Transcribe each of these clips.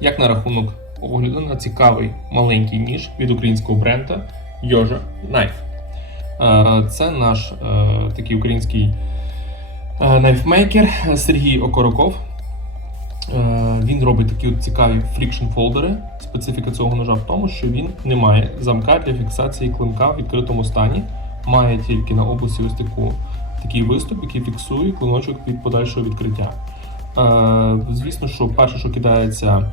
Як на рахунок огляду на цікавий маленький ніж від українського бренда Йожа Knife. Е, Це наш е, такий український найфмейкер Сергій Окороков. Е, Він робить такі от цікаві фрікшн фолдери. Специфіка цього ножа в тому, що він не має замка для фіксації клинка в відкритому стані. Має тільки на області ось таку, такий виступ, який фіксує клиночок від подальшого відкриття. Е, Звісно, що перше, що кидається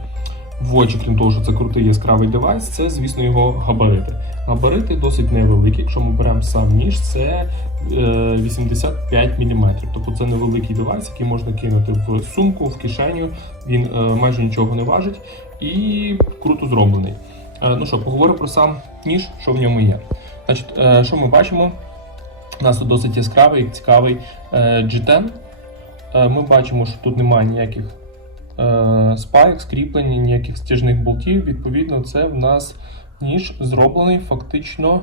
в очі, крім того, що це крутий яскравий девайс, це, звісно, його габарити. Габарити досить невеликі. Якщо ми беремо сам ніж, це е, 85 мм. Тобто це невеликий девайс, який можна кинути в сумку, в кишеню. Він е, майже нічого не важить і круто зроблений. Е, Ну що, поговоримо про сам ніж, що в ньому є. Значить, е, що ми бачимо? У нас тут досить яскравий, цікавий е, G10. Е, Ми бачимо, що тут немає ніяких е, спайк, скріплень, ніяких стяжних болтів. Відповідно, це в нас ніж зроблений фактично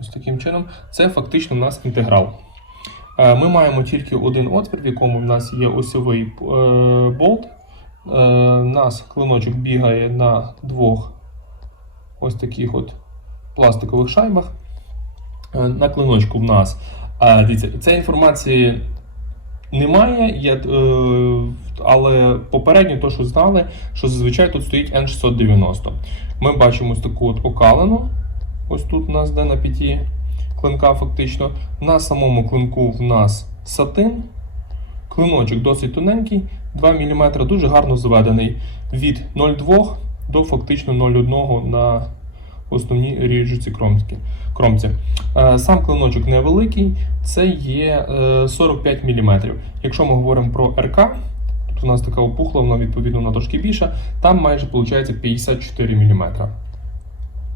ось таким чином. Це фактично в нас інтеграл. Е, Ми маємо тільки один отвір, в якому в нас є осьовий болт. У нас клиночок бігає на двох ось таких от пластикових шайбах. На клиночку в нас. Дивіться, цієї інформації немає, я, е, але попередньо то, що знали, що зазвичай тут стоїть N690. Ми бачимо ось таку от окалену. Ось тут у нас де на п'яті клинка фактично. На самому клинку в нас сатин. Клиночок досить тоненький, 2 мм, дуже гарно зведений від 0,2 до фактично 0,1 на основній ріжуці кромці. Е, Сам клиночок невеликий, це є е, 45 мм. Якщо ми говоримо про РК, тут у нас така опухла, вона відповідно вона трошки більша, там майже виходить 54 мм.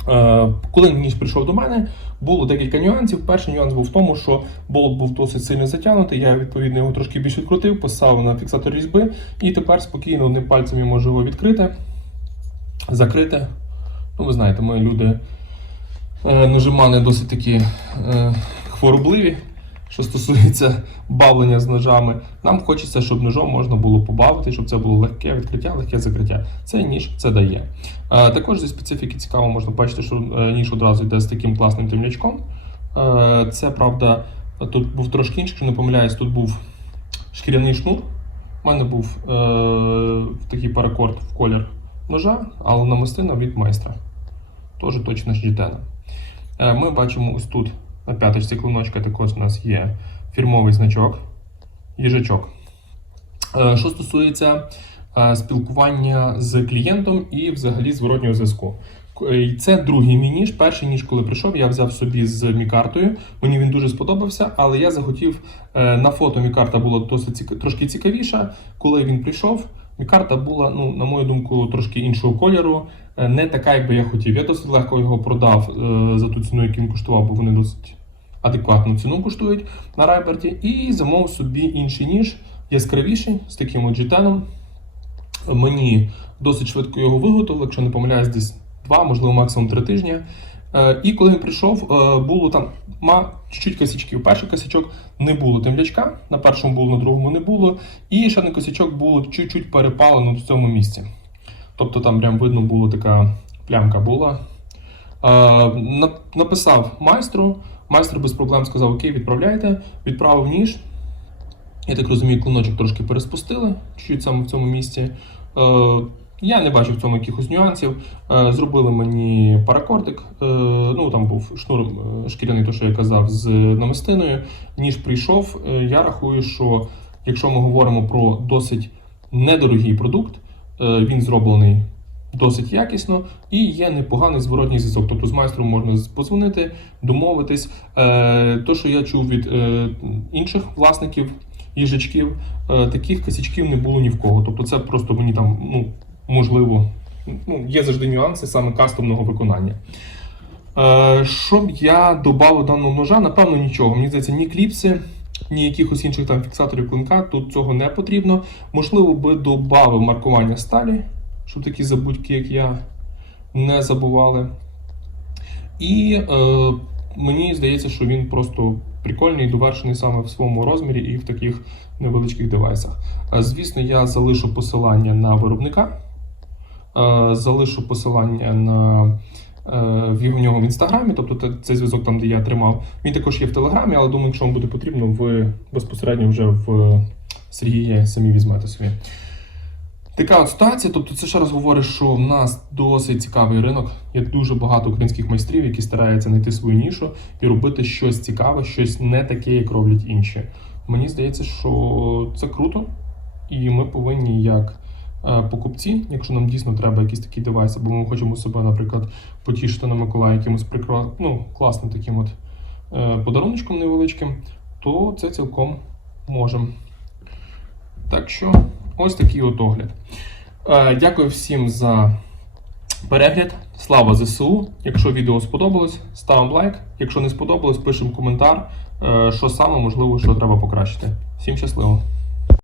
Е, Коли ніж прийшов до мене, було декілька нюансів. Перший нюанс був в тому, що болт був досить сильно затягнутий. Я відповідно його трошки більше відкрутив, поставив на фіксатор різьби, і тепер спокійно одним пальцем я можу його відкрити, закрити. Ну, ви знаєте, ми люди е, нажимани досить такі е, хворобливі, що стосується бавлення з ножами. Нам хочеться, щоб ножом можна було побавити, щоб це було легке відкриття, легке закриття. Цей ніж це дає. Е, також зі специфіки цікаво можна бачити, що ніж одразу йде з таким класним темлячком. Це правда, тут був трошки інший, не помиляюсь, тут був шкіряний шнур. У мене був е, такий паракорд в колір ножа, але намистина від майстра. Теж джетена. Е, Ми бачимо ось тут на п'яточці клиночка також у нас є фірмовий значок, їжачок. Е, Що стосується е, спілкування з клієнтом і взагалі зворотнього зв'язку. Е, Це другий мій ніж. Перший ніж, коли прийшов, я взяв собі з мікартою. Мені він дуже сподобався, але я захотів на фото мікарта була досить трошки цікавіша. Коли він прийшов, мікарта була, ну, на мою думку, трошки іншого кольору, е, не така, як би я хотів. Я досить легко його продав е, за ту ціну, яку він коштував, бо вони досить адекватну ціну коштують на Райберті. І замовив собі інший ніж, яскравіший, з таким от джетеном. Мені досить швидко його виготовили, якщо не помиляюсь, десь два, можливо, максимум три тижні. Е, І коли він прийшов, е, було там ма чуть-чуть косячків. Перший косячок не було темлячка, на першому було, на другому не було. І ще один косячок було чуть-чуть перепалено в цьому місці. Тобто там прям видно було така плямка була. Е, Написав майстру, майстер без проблем сказав: Окей, відправляйте, відправив ніж. Я так розумію, клиночок трошки переспустили, чуть-чуть саме в цьому місці. Я не бачив в цьому якихось нюансів. Е, зробили мені паракордик. Е, ну там був шнур е, шкіряний, то що я казав, з намистиною. Ніж прийшов. Я рахую, що якщо ми говоримо про досить недорогий продукт, він зроблений досить якісно і є непоганий зворотній зв'язок. Тобто з майстром можна позвонити, домовитись. То, що я чув від інших власників їжачків, таких косячків не було ні в кого. Тобто, це просто мені там, ну, можливо, ну, є завжди нюанси саме кастомного виконання. Е, що б я додав до даного ножа? Напевно, нічого. Мені здається, ні кліпси, ні якихось інших там фіксаторів клинка, тут цього не потрібно. Можливо, би додав маркування сталі, щоб такі забудьки, як я, не забували. І е, мені здається, що він просто прикольний, довершений саме в своєму розмірі і в таких невеличких девайсах. Е, Звісно, я залишу посилання на виробника, залишу посилання на е, в нього в інстаграмі, тобто цей зв'язок там, де я тримав. Він також є в телеграмі, але думаю, якщо вам буде потрібно, ви безпосередньо вже в Сергія самі візьмете собі. Така от ситуація, тобто це ще раз говорить, що в нас досить цікавий ринок. Є дуже багато українських майстрів, які стараються знайти свою нішу і робити щось цікаве, щось не таке, як роблять інші. Мені здається, що це круто, і ми повинні як е, покупці, якщо нам дійсно треба якийсь такий девайс, або ми хочемо себе, наприклад, потішити на Миколая якимось прикро... ну, класним таким от е, подаруночком невеличким, то це цілком можемо. Так що ось такий от огляд. Е, Дякую всім за перегляд. Слава ЗСУ! Якщо відео сподобалось, ставимо лайк. Якщо не сподобалось, пишемо коментар, е, що саме можливо, що треба покращити. Всім щасливо!